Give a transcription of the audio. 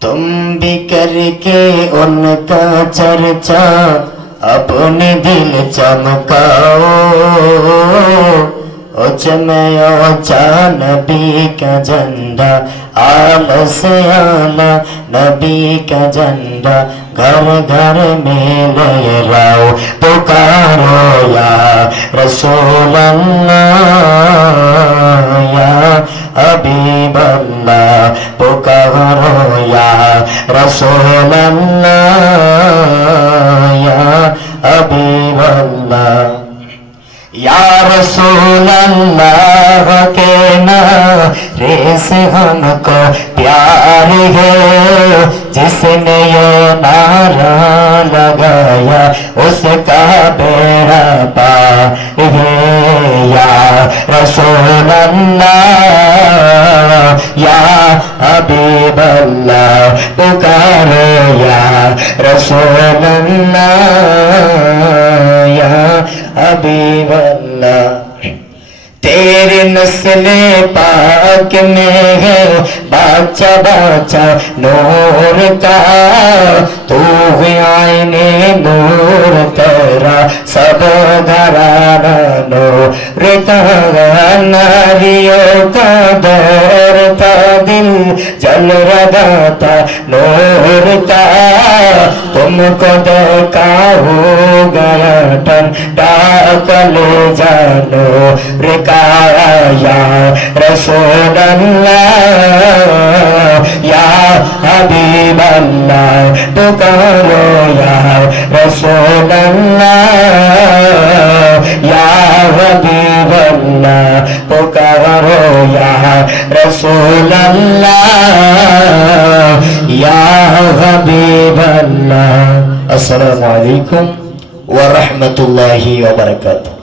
तुम भी करके उनका चर्चा अपने दिल चमकाओ, उचमे ऊंचा नबी का झंडा, आला से आला नबी का झंडा घर घर में लहराओ, पुकारो या रसूल अल्लाह या हबीब अल्लाह, पुकारो या रसूल अल्लाह या हबीब अल्लाह। या रसूल अल्लाह के नारे से हमको प्यार है, जिसने ये नारा लगाया उसका बेड़ा पार है। या रसूल अल्लाह या हबीब अल्लाह, पुकारो या रसूल अल्लाह या हबीब अल्लाह। तेरे नस्ले पाक में है बाचा बाचा नूर का, तू है आईने नूर तेरा सब घराना नूर का। नारियों का दौर था दिल जल रहा था नूर का, तुमको देखा हो गया ठंडा कले जानो रिकाया। या रसूल अल्लाह या हबीब अल्लाह, पुकारो या रसूल अल्लाह या हबीब अल्लाह, पुकारो या रसूल अल्लाह या हबीब अल्लाह। अस्सलामु अलैकुम व रहमतुल्लाहि व बरकातुहू।